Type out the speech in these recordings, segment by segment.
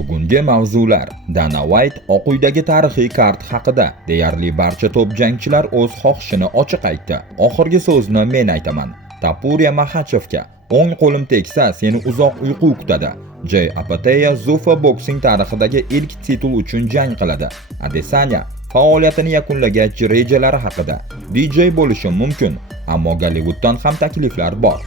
Bugungi mavzular: Dana White Oq uydagi tarixiy kart haqida. Deyarli barcha top jangchilar o'z xohishini ochiq aytdi. Oxirgi so'zni men aytaman. Tapuriya Maxachevga o'ng qo'lim tegsa, seni uzoq uyqu kutadi. Jay Apateya Zuffa boksing tarixidagi ilk titul uchun jang qiladi. Adesanya faoliyatini yakunlagach rejalari haqida. DJ bo'lishim mumkin, ammo Gollywooddan ham takliflar bor.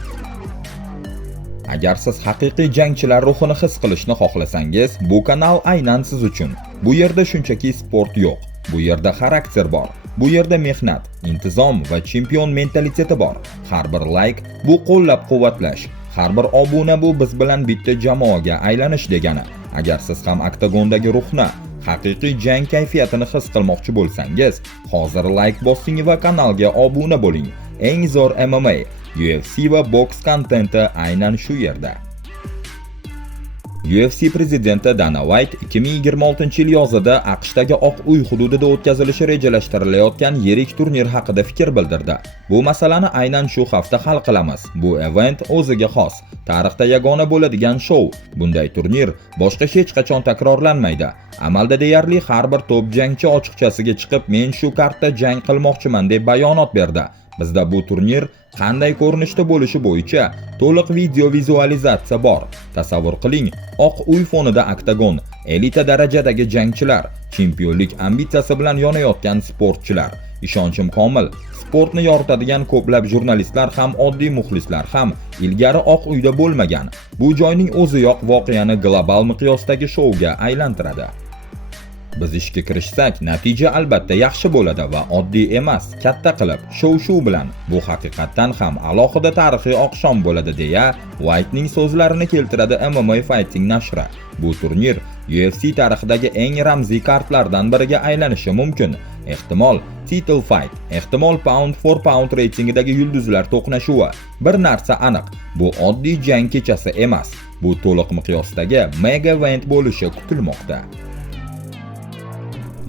Agar siz haqiqiy jangchilar ruhini his qilishni xohlasangiz, bu kanal aynan siz uchun. Bu yerda shunchaki sport yo'q. Bu yerda xarakter bor. Bu yerda mehnat, intizom va chempion mentaliteti bor. Har bir like bu qo'llab-quvvatlash. Har bir obuna bu biz bilan bitta jamoaga aylanish degani. Agar siz ham oktagondagi ruhni, haqiqiy jang kayfiyatini his qilmoqchi bo'lsangiz, hozir like bosing va kanalga obuna bo'ling. Eng zo'r MMA, UFC va boks kontenti aynan shu yerda. UFC prezidenti Dana White 2026-yil yozida AQShdagi Oq uy hududida o'tkazilishi rejalashtirilayotgan yirik turnir haqida fikr bildirdi. Bu masalani aynan shu hafta hal qilamiz. Bu event o'ziga xos, tarixda yagona bo'ladigan shou. Bunday turnir boshqa hech qachon takrorlanmaydi. Amalda deyarli har bir top jangchi ochiqchasiga chiqib, men shu kartda jang qilmoqchiman deb bayonot berdi. Bizda bu turnir qanday ko'rinishda bo'lishi bo'yicha to'liq video vizualizatsiya bor. Tasavvur qiling, Oq uy fonida oktagon, elita darajadagi jangchilar, chempionlik ambitsiyasi bilan yonayotgan sportchilar. Ishonchim komil, sportni yoritadigan ko'plab jurnalistlar ham, oddiy muxlislar ham ilgari Oq uyda bo'lmagan. Bu joyning o'ziyoq voqeani global miqyosdagi shouga aylantiradi. Biz ishga kirishsak, natija albatta yaxshi bo'ladi va oddiy emas, katta qilib, shov-shuv bilan. Bu haqiqatdan ham alohida tarixiy oqshom bo'ladi deya Whitening so'zlarini keltiradi MMA Fighting nashri. Bu turnir UFC tarixidagi eng ramziy kartlardan biriga aylanishi mumkin. Ehtimol title fight, ehtimol pound for pound reytingidagi yulduzlar to'qnashuvi. Bir narsa aniq, bu oddiy jang kechasi emas. Bu to'liq miqyosdagi mega event bo'lishi kutilmoqda.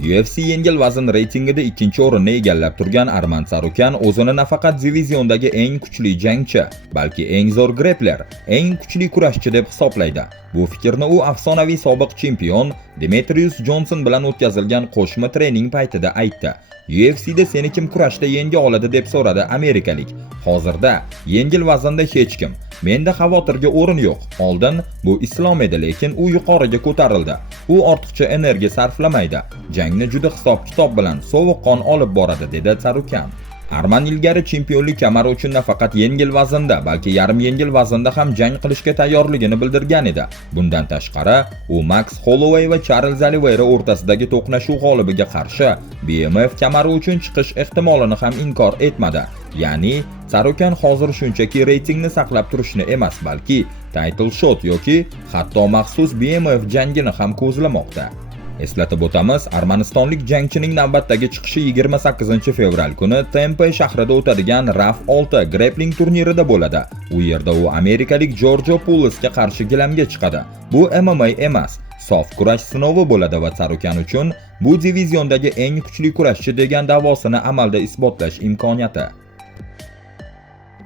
UFC yengil vazn reytingida ikkinchi o'rinni egallab turgan Arman Tsarukyan o'zini nafaqat diviziondagi eng kuchli jangchi, balki eng zo'r grappler, eng kuchli kurashchi deb hisoblaydi. Bu fikrni u afsonaviy sobiq chempion Demetrius Johnson bilan o'tkazilgan qo'shma trening paytida aytdi. UFC'da seni kim kurashda yenga oladi deb so'radi amerikalik. Hozirda yengil vaznda hech kim. Menda xavotirga o'rin yo'q. Oldin bu Islom edi, lekin u yuqoriga ko'tarildi. U ortiqcha energiya sarflamaydi. Jangni juda hisob-kitob bilan sovuqqon olib boradi, dedi Tsarukyan. Arman ilgari chempionlik kamari uchun nafaqat yengil vaznda, balki yarim yengil vaznda ham jang qilishga tayyorligini bildirgan edi. Bundan tashqari, u Max Holloway va Charles Oliveira o'rtasidagi to'qnashuv g'olibiga qarshi BMF kamari uchun chiqish ehtimolini ham inkor etmadi. Ya'ni, Tsarukyan hozir shunchaki reytingni saqlab turishni emas, balki title shot yoki hatto maxsus BMF jangini ham ko'zlamoqda. Eslatib o'tamiz, Armanistonlik jangchining navbatdagi chiqishi 28-fevral kuni Tempe shahrida o'tadigan RAF 6 grappling turnirida bo'ladi. U yerda u amerikalik George Poullesga qarshi gilamga chiqadi. Bu MMA emas, sof kurash sinovi bo'ladi va Tsarukyan uchun bu diviziondagi eng kuchli kurashchi degan da'vosini amalda isbotlash imkoniyati.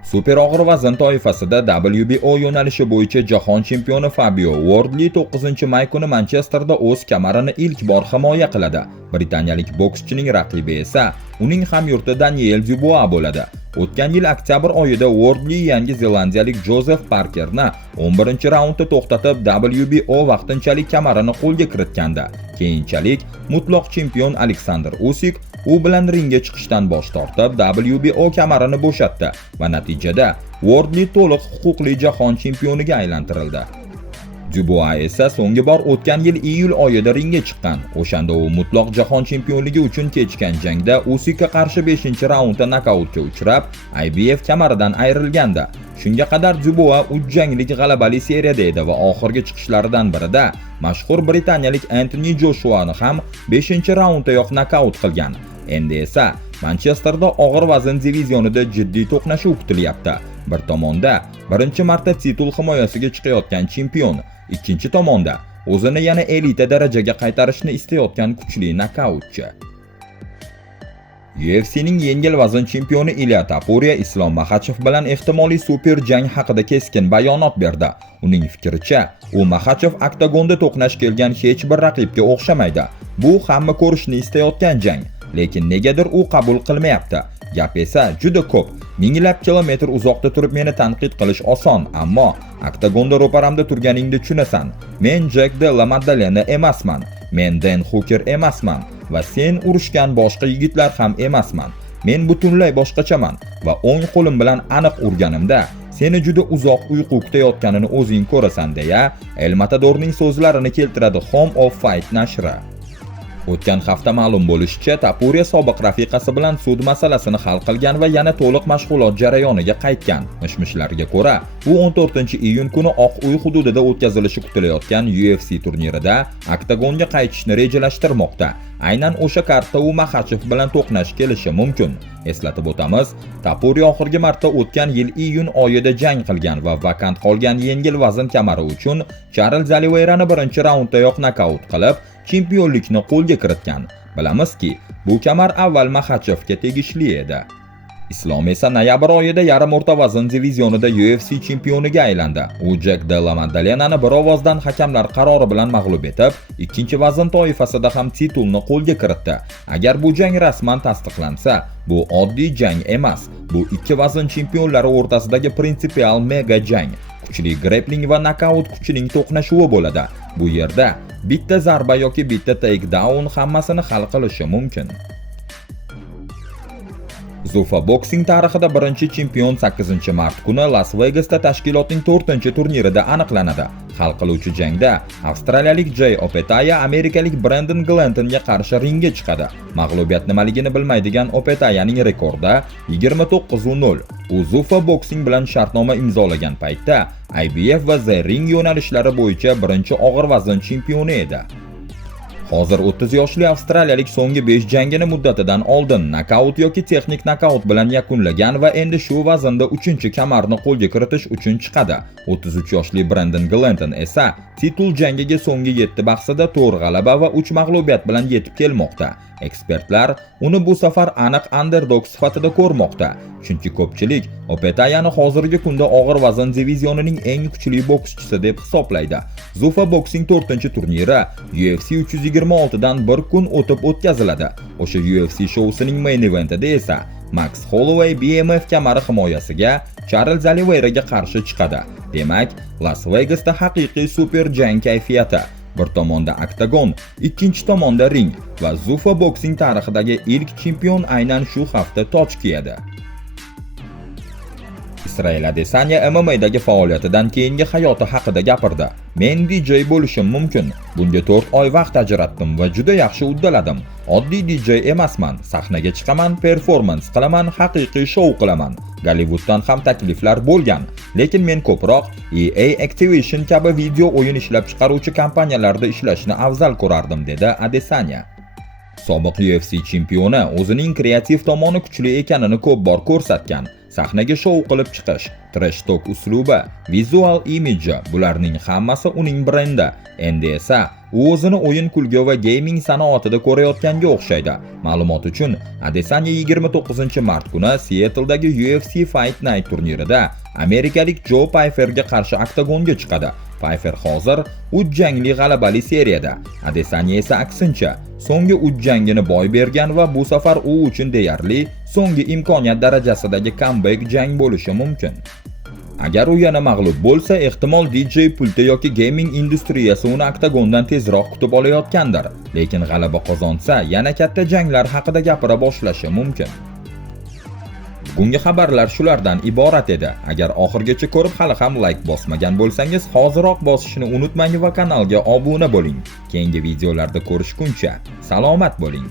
Super og'ir vazn toifasida WBO yo'nalishi bo'yicha jahon chempioni Fabio Wardley 9-may kuni Manchesterda o'z kamarini ilk bor himoya qiladi. Britaniyalik bokschining raqibi esa uning hamyurti Daniel Dubois bo'ladi. O'tgan yil oktyabr oyida Wardley Yangi Zelandiyalik Joseph Parkerni 11-raundda to'xtatib WBO vaqtinchalik kamarini qo'lga kiritgandi. Keyinchalik mutlaq chempion Alexander Usyk u bilan ringga chiqishdan bosh tortib WBO kamarini bo'shatdi va natijada Wardley to'liq huquqli jahon chempioniga aylantirildi. Dubois esa so'nggi bor o'tgan yil iyul oyida ringga chiqqan. O'shanda u mutlaq jahon chempionligi uchun kechgan jangda Usykka qarshi 5-raundda nokautga uchrab, IBF kamaridan ayrilgandi. Shunga qadar Dubois 3 janglik g'alabali seriyada edi va oxirgi chiqishlaridan birida mashhur britaniyalik Anthony Joshuani ham 5-raunddayoq nokaut qilgan. Endi esa Manchesterda og'ir vazn divizionida jiddiy to'qnashuv kutilyapti. Bir tomonda birinchi marta titul himoyasiga chiqayotgan chempion, ikkinchi tomonda o'zini yana elita darajaga qaytarishni istayotgan kuchli nokautchi. UFC'ning yengil vazn chempioni Ilya Topuria Islom Makhachev bilan ehtimoliy super jang haqida keskin bayonot berdi. Uning fikricha, u Makhachev oktagonda to'qnash kelgan hech bir raqibga o'xshamaydi. Bu hamma ko'rishni istayotgan jang, lekin negadir u qabul qilmayapti. Gap esa juda ko'p. Minglab kilometr uzoqda turib meni tanqid qilish oson, ammo oktagonda ro'paramda turganingda tushunasan. Men Jack Della Maddalena emasman. Men Dan Hooker emasman va sen urushgan boshqa yigitlar ham emasman. Men butunlay boshqachaman va o'ng qo'lim bilan aniq urganimda seni juda uzoq uyqu kutayotganini o'zing ko'rasan deya El Matadorning so'zlarini keltiradi Home of Fight nashri. O'tgan hafta ma'lum bo'lishicha, Topuria sobiq rafiqasi bilan sud masalasini hal qilgan va yana to'liq mashg'ulot jarayoniga qaytgan. Mishmishlarga ko'ra, u 14-iyun kuni Oq uy hududida o'tkazilishi kutilayotgan UFC turnirida oktagonga qaytishni rejalashtirmoqda. Aynan o'sha kartda u Makhachev bilan to'qnash kelishi mumkin. Eslatib o'tamiz, Topuria oxirgi marta o'tgan yil iyun oyida jang qilgan va vakant qolgan yengil vazn kamari uchun Charles Oliveirani birinchi raunddayoq nokaut qilib, chempionlikni qo'lga kiritgan. Bilamizki, bu kamar avval Makhachevga tegishli edi. Islom esa noyabr oyida yarim o'rta vazn divizionida UFC chempioniga aylandi. U Jack Della Maddalenani bir ovozdan hakamlar qarori bilan mag'lub etib, ikkinchi vazn toifasida ham titulni qo'lga kiritdi. Agar bu jang rasman tasdiqlansa, bu oddiy jang emas. Bu ikki vazn chempionlari o'rtasidagi prinsipial mega jang. Kuchli grappling va nokaut kuchining to'qnashuvi bo'ladi. Bu yerda bitta zarba yoki bitta takedown hammasini hal qilishi mumkin. Zuffa Boxing tarixida birinchi chempion 8-mart kuni Las Vegasda tashkilotning 4-turnirida aniqlanadi. Hal qiluvchi jangda avstraliyalik Jay Opetaya amerikalik Brandon Glantonga qarshi ringga chiqadi. Mag'lubiyat nimaligini bilmaydigan Opetayaning rekordi 29-0. U Zuffa Boxing bilan shartnoma imzolagan paytda IBF va The Ring yo'nalishlari bo'yicha birinchi og'ir vazn chempioni edi. Hozir 30 yoshli avstraliyalik so'nggi 5 jangini muddatidan oldin nokaut yoki texnik nokaut bilan yakunlagan va endi shu vaznda 3-kamarni qo'lga kiritish uchun chiqadi. 33 yoshli Brandon Glanton esa titul jangiga so'nggi 7 bahsida 4 g'alaba va 3 mag'lubiyat bilan yetib kelmoqda. Ekspertlar uni bu safar aniq underdog sifatida ko'rmoqda, chunki ko'pchilik Opetayani hozirgi kunda og'ir vazn divizionining eng kuchli bokschisi deb hisoblaydi. Zuffa Boxing 4-turniri UFC 326 dan bir kun o'tib o'tkaziladi. O'sha UFC shousining main eventida esa Max Holloway BMF kamari himoyasiga Charles Oliveiraga qarshi chiqadi. Demak, Las Vegasda haqiqiy super jang kayfiyati. Bir tomonda oktagon, ikkinchi tomonda ring va Zuffa Boxing tarixidagi ilk chempion aynan shu hafta toj kiyadi. Israel Adesanya MMA'dagi faoliyatidan keyingi hayoti haqida gapirdi. Men DJ bo'lishim mumkin. Bunga 4 oy vaqt ajratdim va juda yaxshi uddaladim. Oddiy DJ emasman. Sahnaga chiqaman, performans qilaman, haqiqiy shou qilaman. Gollywooddan ham takliflar bo'lgan, lekin men ko'proq EA Activision kabi video o'yin ishlab chiqaruvchi kompaniyalarda ishlashni afzal ko'rardim, dedi Adesanya. Sobiq UFC chempioni o'zining kreativ tomoni kuchli ekanini ko'p bor ko'rsatgan. Sahnaga shou qilib chiqish, trash talk uslubi, vizual imiji bularning hammasi uning brendi. Endi esa u o'zini o'yin kulgi va gaming sanoatida ko'rayotganga o'xshaydi. Ma'lumot uchun, Adesanya 29-mart kuni Seattle'dagi UFC Fight Night turnirida amerikalik Joe Pyferga qarshi oktagonga chiqadi. Pyfer hozir 3 jangli g'alabali seriyada. Adesanya esa aksincha, so'nggi 3 jangini boy bergan va bu safar u uchun deyarli so'nggi imkoniyat darajasidagi comeback jang bo'lishi mumkin. Agar u yana mag'lub bo'lsa, ehtimol DJ pulti yoki gaming industriyasi uni oktagondan tezroq kutib olayotgandir. Lekin g'alaba qozonsa, yana katta janglar haqida gapira boshlashi mumkin. Bugungi xabarlar shulardan iborat edi. Agar oxirgacha ko'rib hali ham like bosmagan bo'lsangiz, hoziroq bosishni unutmang va kanalga obuna bo'ling. Keyingi videolarda ko'rishguncha salomat bo'ling.